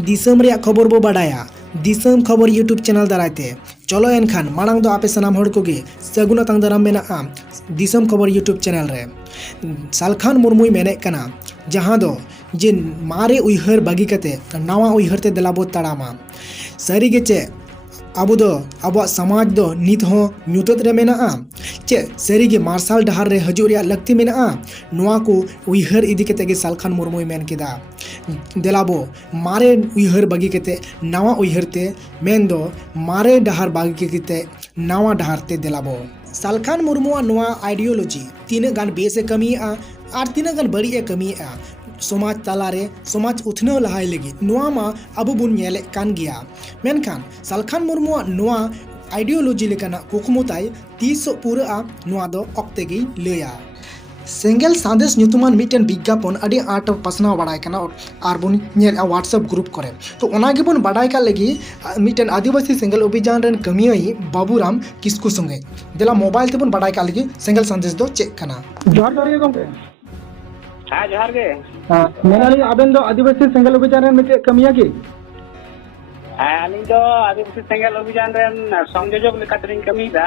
दिसम रे खबर बो बाडाया दिसम खबर यूट्यूब चैनल दारायते चलो एनखान मांग दो आपे सनाम हड़ कोगे सगुन तांग दाराम मेना दिसम खबर यूट्यूब चैनल रे सालखान मुर्मुई मेने कना जहां दो जे मारे उइहर बागी कते नवा उइहर ते देलाबो ताड़ामा सारी गे चे अब अब समाज दो नित हो ᱧᱩᱛᱟᱹᱛ रे मेना चे सारी गे मार्शल डहार रे हजू रे लक्ति मेना नवा को उइहर इदी कते गे सालखान मुर्मुई मेन केदा देलाबो मारे उइहर बागी कते नवा उइहर ते मेन दो मारे डहार बागी कते नवा डहार ते देलाबो सालखान मुर्मुआ नवा आइडियोलॉजी तीन गान बेसे कमी और तीन गान बड़ी कमी समाज तालारे समाज उथनव लहाय लगी नवा मा अब बुन नेले कान गया मेनखान सालखान मुर्मुआ नवा आइडियोलॉजी लेकाना कुकमुताय तीस पूरा नवा दो ऑक्ते गी लया सेंगेल सादेश ᱧᱩᱛᱩᱢᱟᱱ मिटन विज्ञापन अड़ी आट पासनाव बाड़ाय कना और बुन नेल व्हाट्सएप ग्रुप करे तो ओना गे बुन बाड़ाय का लगी मिटन आदिवासी सेंगेल अभियान रेन कमियाई बाबूराम किस्कू संगे देला मोबाइल ते बुन बाड़ाय का लगी सेंगेल संदेश दो चेक कना जोहार जोहार गे गोंके हाँ जोहार गे मेनाली आबेन दो आदिवासी सेंगेल अभियान रेन मिटे कमिया की अली दो आदिवासी सेंगेल अभियान रेन संयोजक लेकातरिन कमीदा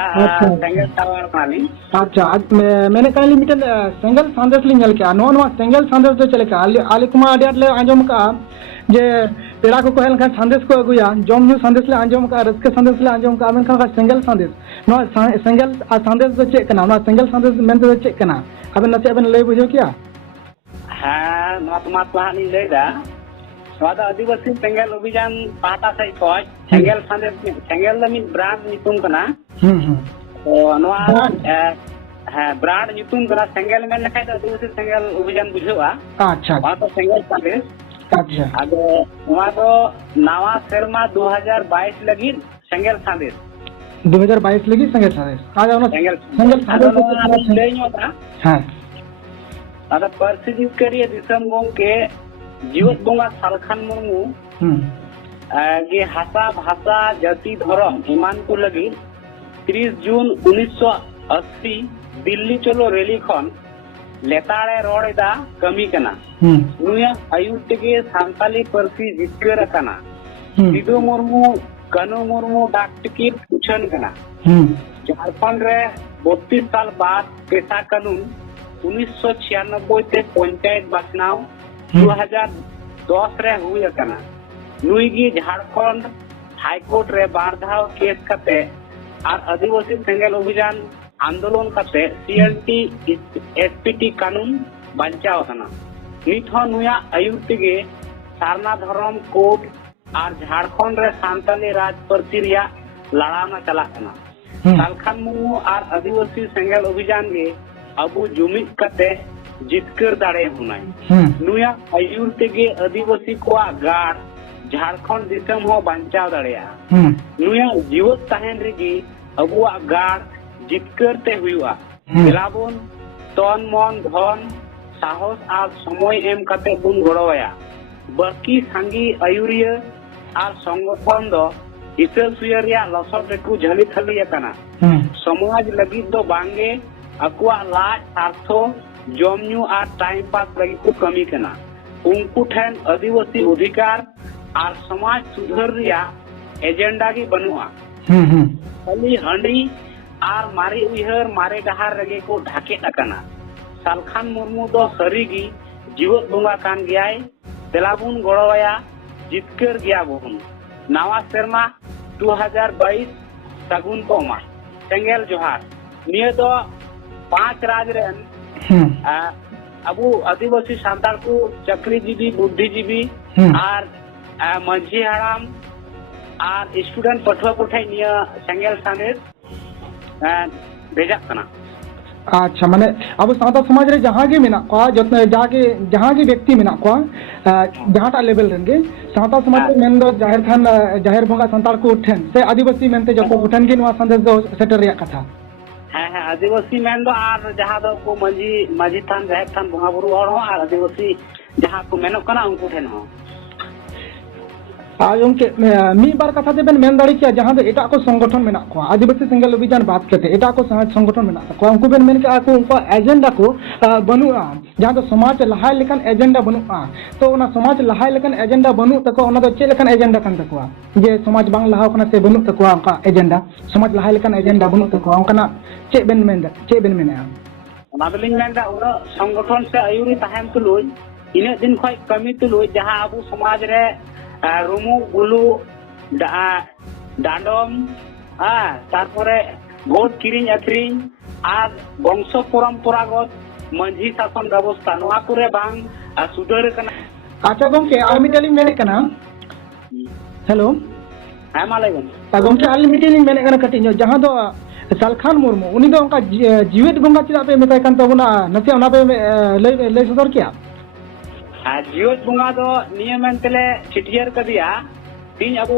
सेंगेल टावर काली अच्छा आज मैंने कल मिटन सेंगेल संदेश लिंग हल क्या नो नो सेंगेल संदेश दो चले का आले कुमा अडियाट ले आंजम का जे पेड़ा को कहल खान संदेश को अगुया जम न्यू संदेश ले आंजम का रसके संदेश ले आंजम का आमेन का सेंगेल संदेश नो सेंगेल संदेश दो चेक कना नो सेंगेल संदेश मेन दो चेक कना अबन नसे अबन ले बुझो क्या हाँ नो तुमा प्लानी लेदा स्वादा आदिवासी सेंगेल अभियान पाटा सही कोच सेंगेल संदेश सेंगेल द मिन ब्रांड नितुम कना तो नो हाँ ब्रांड नितुम कना सेंगेल में लखाय द आदिवासी सेंगेल अभियान बुझवा अच्छा वहाँ तो सेंगेल संदेश अच्छा अब वहाँ तो नवा सेरमा 2022 लगी सेंगेल संदेश 2022 लगी सेंगेल संदेश आ जाओ ना सेंगेल संदेश ले ᱧota हां ada persidis kariya disam gongke jiwat bonga Salkhan Murmu गे हासा भाषा जाति धर्म ईमान को लगी 30 जून 1980 दिल्ली चलो रैली खन लेताड़े रोड़ेदा कमी कना नुया आयुट के सांताली परसी जितकर कना सिदो मुर्मू कनु मुर्मू डाक्टिकिट उछन कना झारखंड रे 32 साल बाद पेशा कानून 1996 ते पंचायत बसनाव 2010 रे हुई कना नुई गी झारखंड हाईकोर्ट रे बारधाव केस कते और आदिवासी सेंगेल अभियान आंदोलन कते सीएलटी एसपीटी कानून बचाव कना नित हो नुया आयुक्त गे सारना धर्म कोर्ट और झारखंड रे सांताली राज परसी रिया लड़ाना चला कना सालखान मुर्मू और आदिवासी सेंगेल अभियान गे अबु जुमित कते जितकर दाड़े हुनाई नुया आयुर तेगे आदिवासी को गाड़ झारखंड दिसम हो बचाव दाड़ेया नुया जीवत तहन रेगी अबु गाड़ जितकर ते हुआ दिलाबुन तन मन धन साहस और समय एम कते बुन गड़ोया बाकी सांगी आयुरिया और संगठन दो हिसल सुयरिया लसट रेकु झली थली कना समाज लगी दो बांगे अकुआ लाज सार्थो जमन्यू और टाइम पास लगी को कमी कना उनको ठन आदिवासी अधिकार और समाज सुधार रिया एजेंडा की बनुआ खाली हंडी और मारे उइहर मारे डहार लगे को ढाके नकना सालखान मुर्मू दो सरीगी जीवत बुंगा कान गयाय देलाबुन गड़ोया जितकर गया बुन नवा सेरमा 2022 सगुन कोमा सेंगेल जोहार निये दो 5 राज रेन अबू आदिवासी सांताल को चक्रीजीवी बुद्धिजीवी और मंझी हराम और स्टूडेंट पठुआ पठाई निया सेंगेल संदेश भेजा कना अच्छा माने अब साता समाज रे जहां गे मेना को जहां गे व्यक्ति मेना को जहां लेवल रेंगे साता समाज रे मेन दो जाहिर खान जाहिर भंगा संताल को उठन से आदिवासी मेनते जब उठन के नवा संदेश दो सेटर रिया कथा हाँ आदिवासी मेन दो और जहां दो को माझी थान जाहिर थान बंगा बुरु और आदिवासी जहां को मेनो कना उनको ठेन हो आजम के मी बार कथा देबेन मेन दाड़ी किया जहां दो एटा को संगठन मेना को आदिवासी सेंगेल अभियान बात करते एटा को संगठन मेना को उनको बेन मेन के को उनको एजेंडा को बनुआ जहां दो समाज लहाय लेकन एजेंडा बनुआ तो ओना समाज लहाय लेकन एजेंडा बनु तको ओना दो चे लेकन एजेंडा कान तको जे समाज बांग लहाव कना से बनु तको उनका एजेंडा समाज लहाय लेकन एजेंडा बनु तको उनका चे बेन मेना ओना दलिन मेनदा उना संगठन से आयुरी ताहेन तुलुय इन दिन खय कमी तुलुय जहां अबु समाज रे रुमु गुलु डांडम तारपरे गोट किरिंग अखरिंग और वंश परंपरागत मंझी शासन व्यवस्था नोआ करे बांग सुधर कना। अच्छा गमके आर मिटलिंग मेने कना हेलो हां मालैबन गमके आर मिटलिंग मेने कना कटिंग जहां दो सालखान मुर्मू उनी दो उनका जीवित बंगा चिदा पे मेताय कान तबना नसे ओना पे ले सदर किया जीवित बंगा दो नियमन तले छिटियर कदिया तीन अबो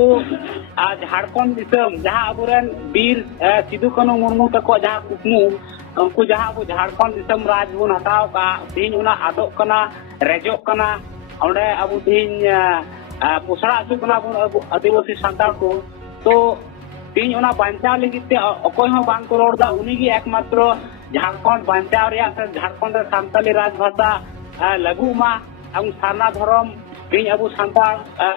झारखंड दिसम जहां अबुरन वीर सिदु कानू मुर्मू तको जहां कुकमू उनको जहां अबो झारखंड दिसम राज बुन हटाव का तीन उना आदो कना रेजो कना ओंडे अबो तीन पुसड़ा असु कना अबो आदिवासी सांताल को तो तीन उना बांचा लगिते अकोय हो बांग को रोडदा उनी की एकमात्र झारखंड बांचा रिया झारखंड सांताली राजभाषा लागू मा अब सारना धर्म तीन अबो सांताल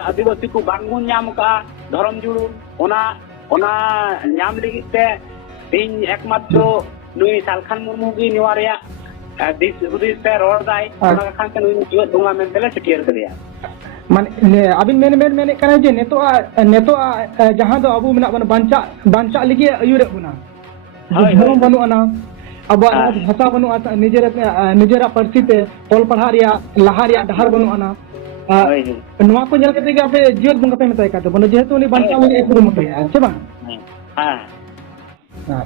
आदिवासी को बांगुन नाम का धर्म जुड़ू ओना ओना नाम लगिते तीन एकमात्र नुई सालखान मुर्मू की निवारिया दिस हुदिस पे रोड दाई ओना खान के नुई जो दुंगा में तले छिटियर करिया माने अबिन मेने कना जे नेतो जहां दो अबु मेना बांचा लगी अयुरे बुना धर्म बनु अना अब भाषा बनु निजेरा परसी पे ऑल पढ़ा रिया लहा रिया डहार बनु अना नोआ को नेल कते आपे जीवत बंगा पे मेताय काते बने जेहेतु उनी बांचा में एक रूम पे है बा हां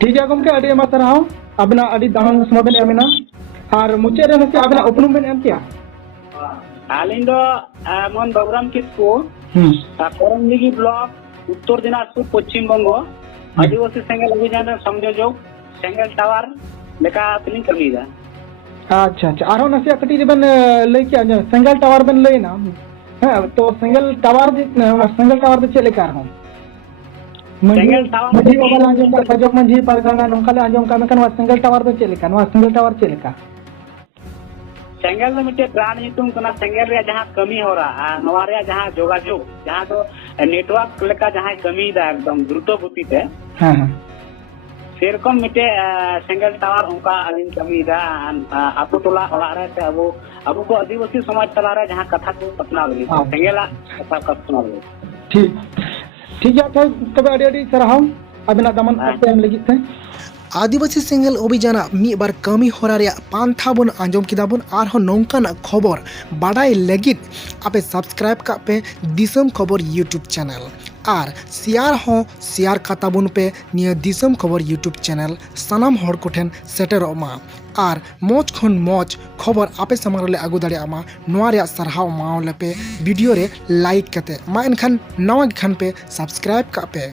ठीक है गमके अडी मा तरहाव अबना अडी दान समबेन एमेना और मुचे रे नसे अबना उपनुम बेन एम किया आलिंग दो मन बगराम किसको करमलिगी ब्लॉक उत्तर दिनाजपुर पश्चिम बंगो आदिवासी सेंगेल अभियान संयोजक सेंगेल टावर लेका तलिंग कमीदा। अच्छा अच्छा आरो नसे कटी बन लई किया सेंगेल टावर बन लई ना हां तो सेंगेल टावर दे चले कार हम सेंगेल टावर मंजी वाला आंजम का सजक मंजी परगना नोंकाले आंजम का मेकन सेंगेल टावर दे चले का सेंगेल टावर चले का सेंगेल में मिटे ब्रांड नितुम कना सेंगेल रे जहां कमी हो रहा नवा रे जहां जोगाजोग जहां तो नेटवर्क लेका जहां कमी दा एकदम द्रुत गति ते हां हां सेरकम मिटे सेंगेल टावर उनका अलिन कमी दा आतो टोला ओला रे ते अबो को आदिवासी समाज तला रे जहां कथा को पतना लगी सेंगेला कथा कतना लगी ठीक है तबे अडी सरहाव अबिना दमन एम लगी थे आदिवासी सेंगेल अभियान मीबार कमी होरा रे पांथा बन आंजम किदाबन आर नौकान खबर बाडाय लगित आपे सब्सक्राइब का पे दिसम खबर यूट्यूब चैनल और शेयर काताबन पे निया दिसम खबर यूट्यूब चैनल सानाम हर कोठेन सेटेरमा और मौज खन मौज खबर आपे समारले आगु दाड़े आमा नोआ रे सरहाव माओले पे वीडियो रे लाइक कते मा एनखान नवा खान पे सब्सक्राइब का पे